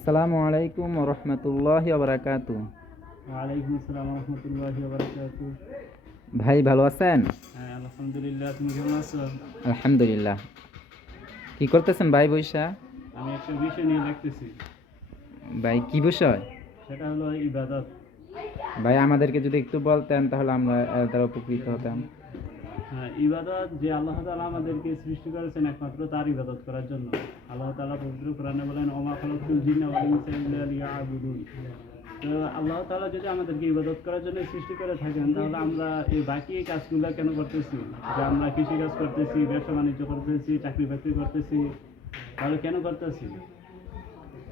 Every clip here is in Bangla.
আসসালামু আলাইকুম ওয়া রাহমাতুল্লাহি ওয়া বারাকাতুহু। ওয়ালাইকুম আসসালাম রহমতুল্লাহি ওয়া বারাকাতুহু। ভাই ভালো আছেন? হ্যাঁ, আলহামদুলিল্লাহ। তুমি কেমন আছো? আলহামদুলিল্লাহ। কি করতেছেন ভাই বইসা? আমি একটা বিষয় নিয়ে লিখতেছি, ভাই কি বিষয়? সেটা হলো ইবাদত। ভাই আমাদেরকে যদি একটু বলতেন তাহলে আমরা দ্বারা উপকৃত হতাম। হ্যাঁ, ইবাদত যে আল্লাহ তাআলা আমাদেরকে সৃষ্টি করেছেন একমাত্র তার ইবাদত করার জন্য। আল্লাহ তাআলা পবিত্র কোরআনে বলেন, ওমা খালাকুল জিন্না ওয়াল ইনসা ইল্লা লিয়াবুদুন। তো আল্লাহ তাআলা যদি আমাদেরকে ইবাদত করার জন্য সৃষ্টি করে থাকেন, তাহলে আমরা এই বাকি কাজগুলো কেন করতেছি? যে আমরা কৃষিকাজ করতেছি, ব্যবসা বাণিজ্য করতেছি, চাকরি বাকরি করতেছি, তাহলে কেন করতেছি?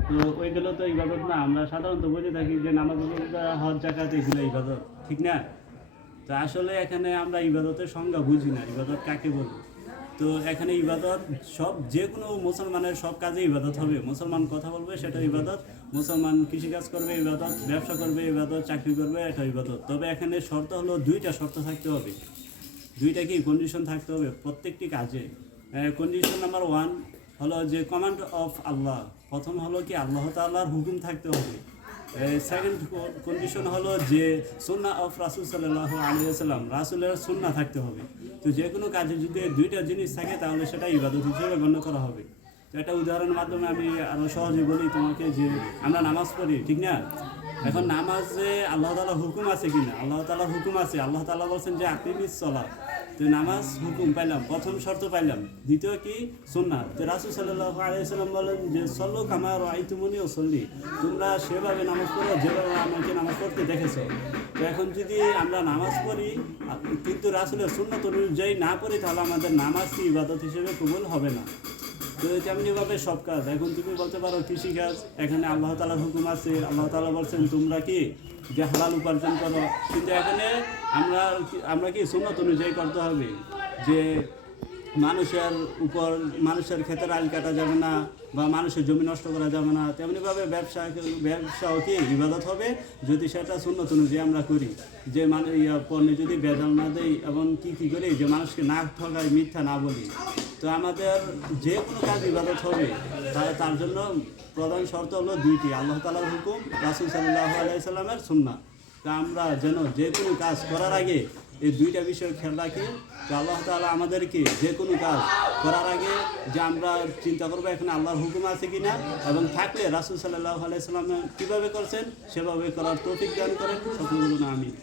তো ওইগুলো তো ইবাদত না। আমরা সাধারণত বুঝে থাকি যে নামাজ রোজা হজ জাকাত এগুলো ইবাদত, ঠিক না? তো আসলে এখানে আমরা ইবাদতের সংজ্ঞা বুঝি না, ইবাদত কাকে বলি। তো এখানে ইবাদত সব, যে কোনো মুসলমানের সব কাজে ইবাদত হবে। মুসলমান কথা বলবে সেটা ইবাদত, মুসলমান কৃষিকাজ করবে ইবাদত, ব্যবসা করবে ইবাদত, চাকরি করবে এটা ইবাদত। তবে এখানে শর্ত হলো দুইটা শর্ত থাকতে হবে, দুইটা কি কন্ডিশন থাকতে হবে প্রত্যেকটি কাজে। কন্ডিশন নাম্বার 1 হলো যে কমান্ড অফ আল্লাহ, প্রথম হলো কি আল্লাহ তাআলার হুকুম থাকতে হবে। সেকেন্ড কন্ডিশন হলো যে সুন্নাহ অফ রাসূল সাল্লাল্লাহু আলাইহি ওয়াসাল্লাম, রাসূলের সুন্নাহ থাকতে হবে। তো যে কোনো কাজে যদি দুইটা জিনিস থাকে তাহলে সেটা ইবাদত হিসেবে গণ্য করা হবে। তো একটা উদাহরণের মাধ্যমে আমি আরও সহজে বলি তোমাকে, যে আমরা নামাজ পড়ি, ঠিক না? এখন নামাজে আল্লাহ তাআলার হুকুম আছে কিনা? আল্লাহ তাআলার হুকুম আছে। আল্লাহ তাআলা বলছেন যে আকিমিস সালাত। তো নামাজ হুকুম পাইলাম, প্রথম শর্ত পাইলাম। দ্বিতীয় কি? সুন্নাহ। তো রাসূল সাল্লাল্লাহু আলাইহি ওয়াসাল্লাম বলেন যে সল্লু কামা রাআইতুমুনি উসাল্লি, তোমরা সেভাবে নামাজ পড়ো যেভাবে আমাকে নামাজ পড়তে দেখেছো। তো এখন যদি আমরা নামাজ পড়ি কিন্তু রাসূলের সুন্নাত অনুযায়ী না পড়ি, তাহলে আমাদের নামাজ কি ইবাদত হিসেবে কবুল হবে না। তো তেমনিভাবে সব কাজ, এখন তুমি বলতে পারো কৃষিকাজ, এখানে আল্লাহ তাআলার হুকুম আছে, আল্লাহ তাআলা বলছেন তোমরা কি যে হালাল উপার্জন করো, কিন্তু এখানে আমরা কি সুন্নাত অনুযায়ী করতে হবে, যে মানুষের উপর, মানুষের ক্ষেতের আইল কাটা যাবে না, বা মানুষের জমি নষ্ট করা যাবে না। তেমনিভাবে ব্যবসাও কি ইবাদত হবে যদি সেটা সুন্নাত অনুযায়ী আমরা করি, যে পণ্যে যদি ভেজাল না দেই এবং কি করি, যে মানুষকে না ঠকাই, মিথ্যা না বলি। তো আমাদের যে কোনো কাজ ইবাদত হবে, তার জন্য প্রধান শর্ত হলো দুইটি, আল্লাহ তাআলার হুকুম, রাসূল সাল্লাল্লাহু আলাইহি সাল্লামের সুন্নাহ। তা আমরা যেন যে কোনো কাজ করার আগে এই দুইটা বিষয় খেয়াল রাখি। তো আল্লাহ তাআলা আমাদেরকে যে কোনো কাজ করার আগে যে আমরা চিন্তা করবো এখানে আল্লাহর হুকুম আছে কিনা, এবং থাকলে রাসূল সাল্লাল্লাহু আলাইহি সাল্লাম কীভাবে করছেন সেভাবে করার তৌফিক দান করেন। সকল বলুন আমিন।